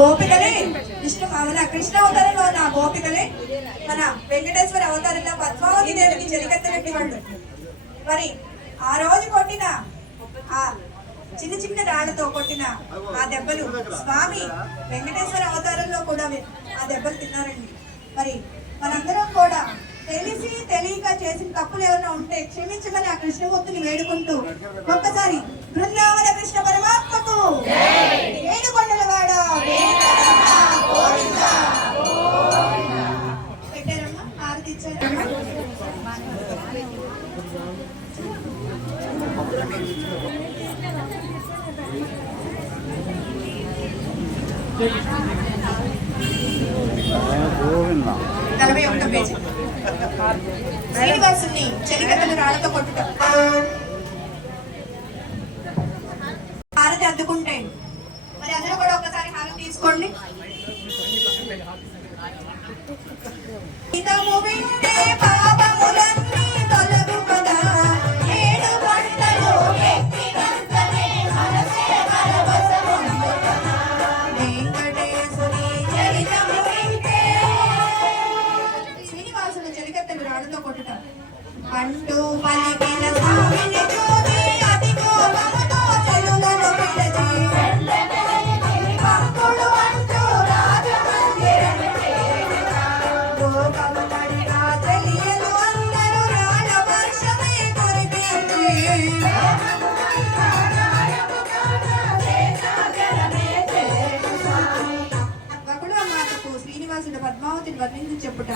గోపికలే కృష్ణ అవతారంలో ఉన్న గోపికలే మన వెంకటేశ్వర అవతారంలో పద్మావతి దేవికి చెలికత్తెట్టి వాళ్ళు. మరి ఆ రోజు కొట్టిన ఆ చిన్న చిన్న రాళ్లతో కొట్టిన ఆ దెబ్బలు స్వామి వెంకటేశ్వర అవతారంలో కూడా ఆ దెబ్బలు తిన్నారండి. మరి మనందరం కూడా తెలిసి తెలియక చేసిన తప్పులు ఏమైనా ఉంటే క్షమించమని ఆ కృష్ణమూర్తిని వేడుకుంటూ ఒక్కసారి బృందావన కృష్ణ పరమాత్మకు ఏడుకొండల వాడ పెట్టారమ్మా, హారతి ఇచ్చారు. నలభై ఒకటో పేజీ శ్రీనివాసుని చెలికత్తెలు రాళ్లతో కొట్టుట. హారతి అద్దుకుంటే మరి అందరూ కూడా ఒకసారి హారతి తీసుకోండి. అంటూ పలికిన స్వామిని చూసి అదిగో మమతో చెలులను పిలిచి భక్తుడు అంటూ రాజమందిరం చేరిన లోకమునడిగా తెలియలు అందరూ రాళ్ళ వర్షమే కురిపించి భక్తుడు మాటకు శ్రీనివాసుడు పద్మావతిని వర్ణించి చెప్పుట.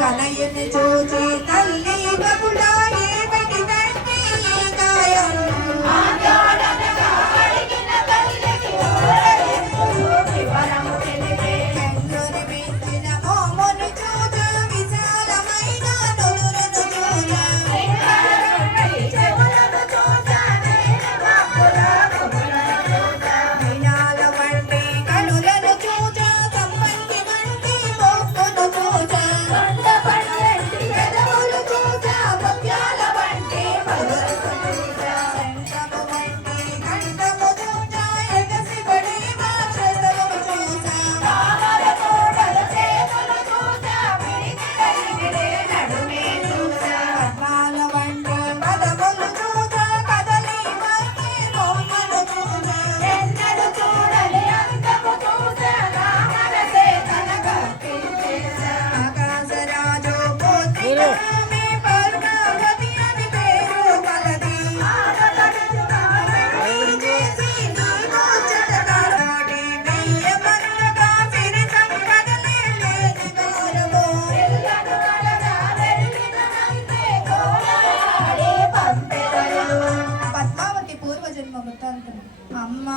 కనయ్యని చూచి తల్లి బకుడా ఏమిటి తండ్రి గాయం చంద్రుని మించిన మోముని చూచ విశాలమైన నుదురును చూచ వినాల వంటి కనులను చూచ సంబంధి వంటి మొక్కును చూచ అమ్మ